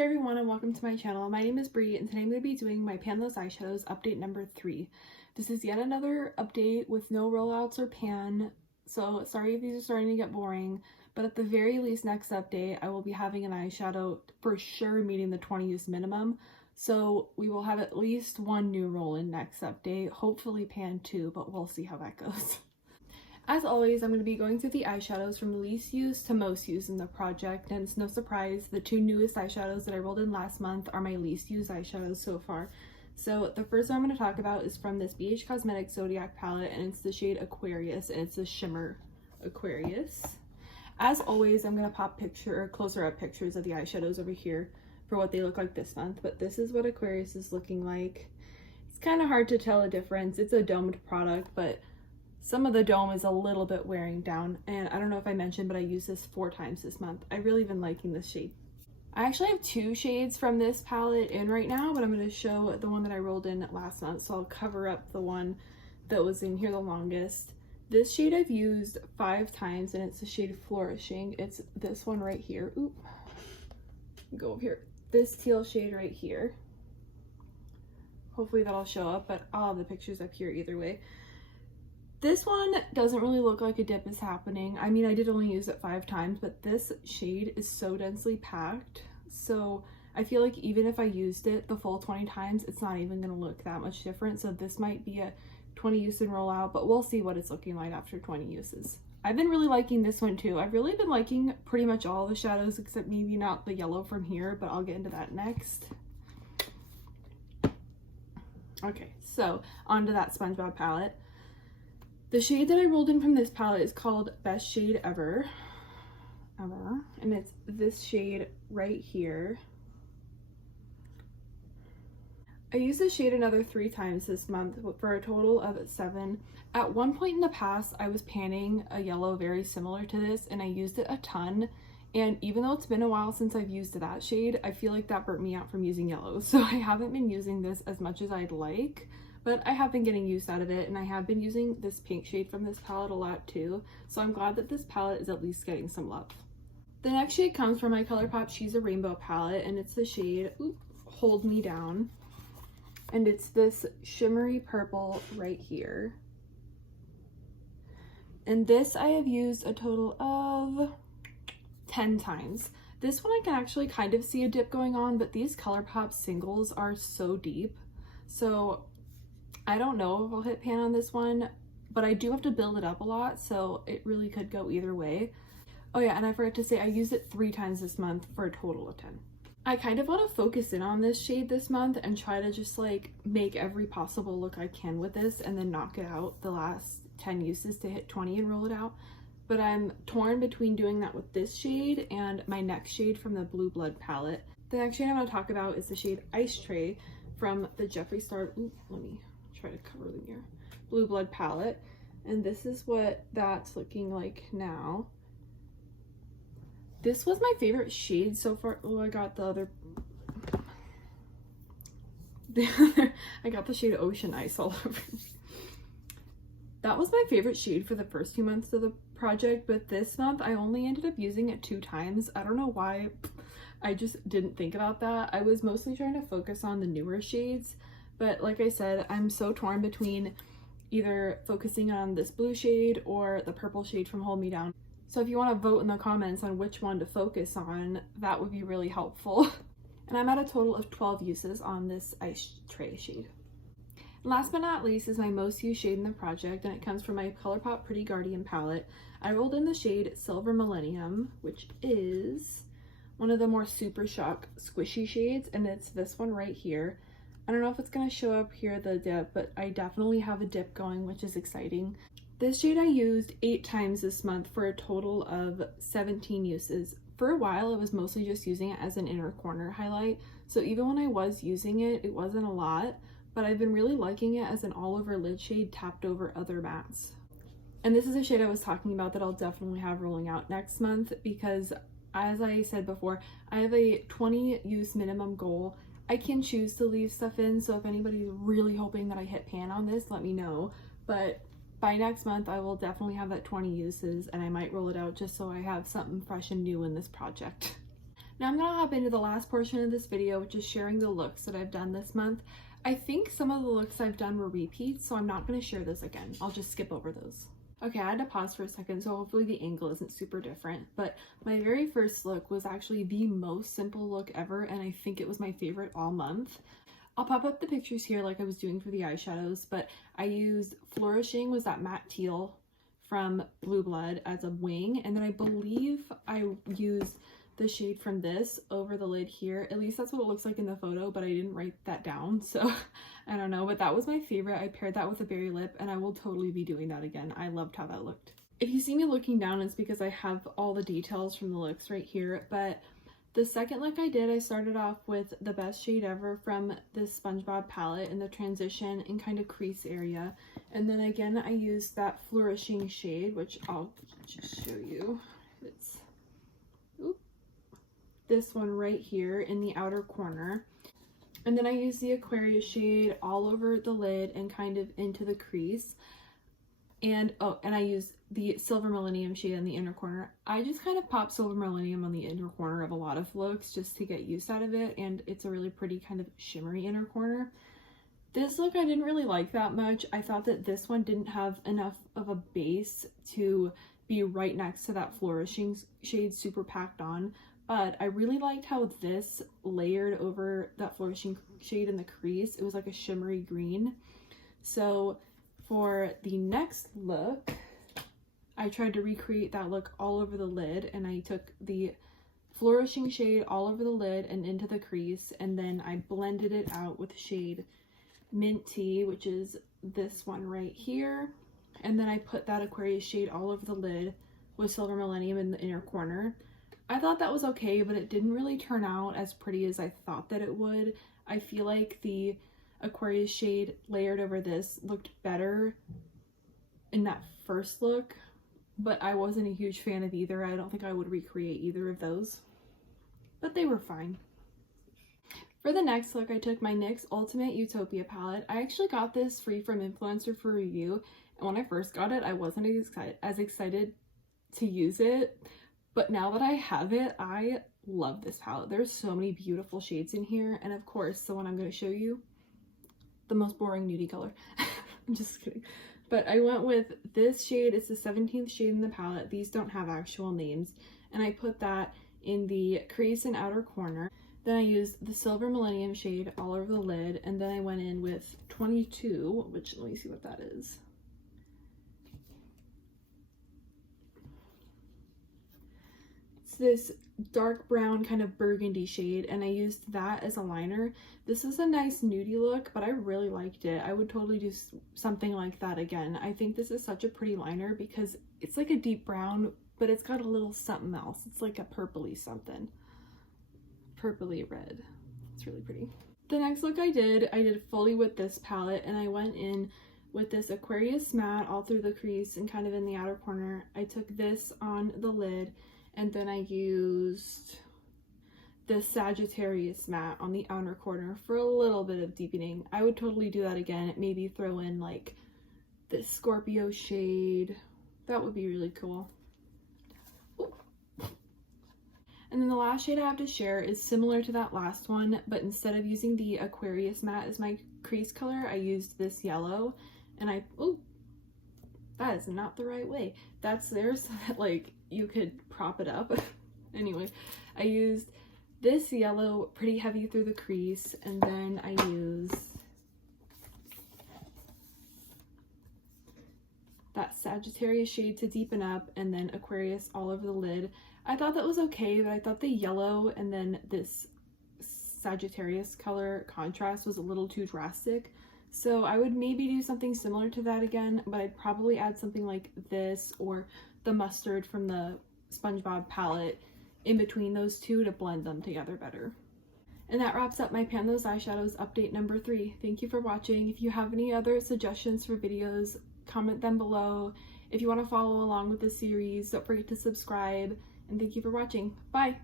Hey everyone, and welcome to my channel. My name is Bree, and today I'm going to be doing my Panless Eyeshadows update number 3. This is yet another update with no rollouts or pan, so sorry if these are starting to get boring, but at the very least next update I will be having an eyeshadow for sure meeting the 20 use minimum, so we will have at least one new roll in next update, hopefully pan 2, but we'll see how that goes. As always, I'm going to be going through the eyeshadows from least use to most use in the project, and it's no surprise the two newest eyeshadows that I rolled in last month are my least used eyeshadows so far. So the first one I'm going to talk about is from this Cosmetics Zodiac palette, and it's the shade Aquarius, and it's the shimmer Aquarius. As always, I'm going to pop closer up pictures of the eyeshadows over here for what they look like this month, but this is what Aquarius is looking like. It's kind of hard to tell a difference. It's a domed product, but some of the dome is a little bit wearing down, and I don't know if I mentioned, but I used this 4 times this month. I've really been liking this shade. I actually have 2 shades from this palette in right now, but I'm going to show the one that I rolled in last month, so I'll cover up the one that was in here the longest. This shade I've used 5 times, and it's the shade Flourishing. It's this one right here. Oop. Go over here. This teal shade right here. Hopefully that'll show up, but I'll have the pictures up here either way. This one doesn't really look like a dip is happening. I mean, I did only use it 5 times, but this shade is so densely packed. So I feel like even if I used it the full 20 times, it's not even going to look that much different. So this might be a 20 use and rollout, but we'll see what it's looking like after 20 uses. I've been really liking this one too. I've really been liking pretty much all the shadows except maybe not the yellow from here, but I'll get into that next. Okay, so onto that SpongeBob palette. The shade that I rolled in from this palette is called Best Shade Ever, and it's this shade right here. I used this shade another 3 times this month for a total of 7. At one point in the past, I was panning a yellow very similar to this, and I used it a ton, and even though it's been a while since I've used that shade, I feel like that burnt me out from using yellow, so I haven't been using this as much as I'd like. But I have been getting use out of it, and I have been using this pink shade from this palette a lot too, so I'm glad that this palette is at least getting some love. The next shade comes from my Colourpop She's a Rainbow palette, and it's the shade Hold Me Down, and it's this shimmery purple right here. And this I have used a total of 10 times. This one I can actually kind of see a dip going on, but these Colourpop singles are so deep, so I don't know if I'll hit pan on this one, but I do have to build it up a lot, so it really could go either way. Oh yeah, and I forgot to say I used it 3 times this month for a total of 10. I kind of want to focus in on this shade this month and try to just like make every possible look I can with this and then knock it out the last 10 uses to hit 20 and roll it out. But I'm torn between doing that with this shade and my next shade from the Blue Blood palette. The next shade I'm going to talk about is the shade Ice Tray from the Jeffree let me try to cover the mirror. Blue Blood palette, and this is what that's looking like now. This was my favorite shade so far. Oh, I got the shade Ocean Ice all over. That was my favorite shade for the first 2 months of the project, but this month I only ended up using it 2 times. I don't know why. I just didn't think about that. I was mostly trying to focus on the newer shades. But like I said, I'm so torn between either focusing on this blue shade or the purple shade from Hold Me Down. So if you want to vote in the comments on which one to focus on, that would be really helpful. And I'm at a total of 12 uses on this Ice Tray shade. And last but not least is my most used shade in the project, and it comes from my Colourpop Pretty Guardian palette. I rolled in the shade Silver Millennium, which is one of the more Super Shock squishy shades, and it's this one right here. I don't know if it's going to show up here, the dip, but I definitely have a dip going, which is exciting. This shade I used 8 times this month for a total of 17 uses. For a while, I was mostly just using it as an inner corner highlight, so even when I was using it, it wasn't a lot, but I've been really liking it as an all-over lid shade tapped over other mattes. And this is a shade I was talking about that I'll definitely have rolling out next month because, as I said before, I have a 20 use minimum goal. I can choose to leave stuff in, so if anybody's really hoping that I hit pan on this, let me know. But by next month, I will definitely have that 20 uses, and I might roll it out just so I have something fresh and new in this project. Now I'm gonna hop into the last portion of this video, which is sharing the looks that I've done this month. I think some of the looks I've done were repeats, so I'm not gonna share this again. I'll just skip over those. Okay, I had to pause for a second, so hopefully the angle isn't super different, but my very first look was actually the most simple look ever, and I think it was my favorite all month. I'll pop up the pictures here like I was doing for the eyeshadows, but I used Flourishing, was that matte teal from Blue Blood as a wing, and then I believe I used the shade from this over the lid here. At least that's what it looks like in the photo, but I didn't write that down, so I don't know, but that was my favorite. I paired that with a berry lip, and I will totally be doing that again. I loved how that looked. If you see me looking down, it's because I have all the details from the looks right here, but the second look I did, I started off with the best shade ever from this SpongeBob palette in the transition and kind of crease area, and then again I used that Flourishing shade, which I'll just show you. It's this one right here in the outer corner, and then I use the Aquarius shade all over the lid and kind of into the crease, and and I use the Silver Millennium shade in the inner corner. I just kind of pop Silver Millennium on the inner corner of a lot of looks just to get use out of it, and it's a really pretty kind of shimmery inner corner. This look I didn't really like that much. I thought that this one didn't have enough of a base to be right next to that Flourishing shade super packed on. But I really liked how this layered over that Flourishing shade in the crease. It was like a shimmery green. So for the next look, I tried to recreate that look all over the lid, and I took the Flourishing shade all over the lid and into the crease, and then I blended it out with shade Mint Tea, which is this one right here. And then I put that Aquarius shade all over the lid with Silver Millennium in the inner corner. I thought that was okay, but it didn't really turn out as pretty as I thought that it would. I feel like the Aquarius shade layered over this looked better in that first look, but I wasn't a huge fan of either. I don't think I would recreate either of those, but they were fine. For the next look, I took my NYX Ultimate Utopia palette. I actually got this free from Influencer for review, and when I first got it, I wasn't as excited to use it. But now that I have it, I love this palette. There's so many beautiful shades in here. And of course, the one I'm going to show you, the most boring nudie color. I'm just kidding. But I went with this shade. It's the 17th shade in the palette. These don't have actual names. And I put that in the crease and outer corner. Then I used the Silver Millennium shade all over the lid. And then I went in with 22, which, let me see what that is. This dark brown kind of burgundy shade, and I used that as a liner. This is a nice nudie look, but I really liked it. I would totally do something like that again. I think this is such a pretty liner because it's like a deep brown, but it's got a little something else. It's like a purpley something. Purpley red. It's really pretty. The next look I did fully with this palette, and I went in with this Aquarius matte all through the crease and kind of in the outer corner. I took this on the lid, and then I used the Sagittarius matte on the outer corner for a little bit of deepening. I would totally do that again. Maybe throw in like this Scorpio shade. That would be really cool. Ooh. And then the last shade I have to share is similar to that last one, but instead of using the Aquarius matte as my crease color, I used this yellow, and that is not the right way. That's there so that like you could prop it up. Anyway, I used this yellow pretty heavy through the crease, and then I used that Sagittarius shade to deepen up, and then Aquarius all over the lid. I thought that was okay, but I thought the yellow and then this Sagittarius color contrast was a little too drastic. So I would maybe do something similar to that again, but I'd probably add something like this or the mustard from the SpongeBob palette in between those two to blend them together better. And that wraps up my Pan Those Eyeshadows update number 3. Thank you for watching. If you have any other suggestions for videos, comment them below. If you want to follow along with the series, don't forget to subscribe. And thank you for watching. Bye!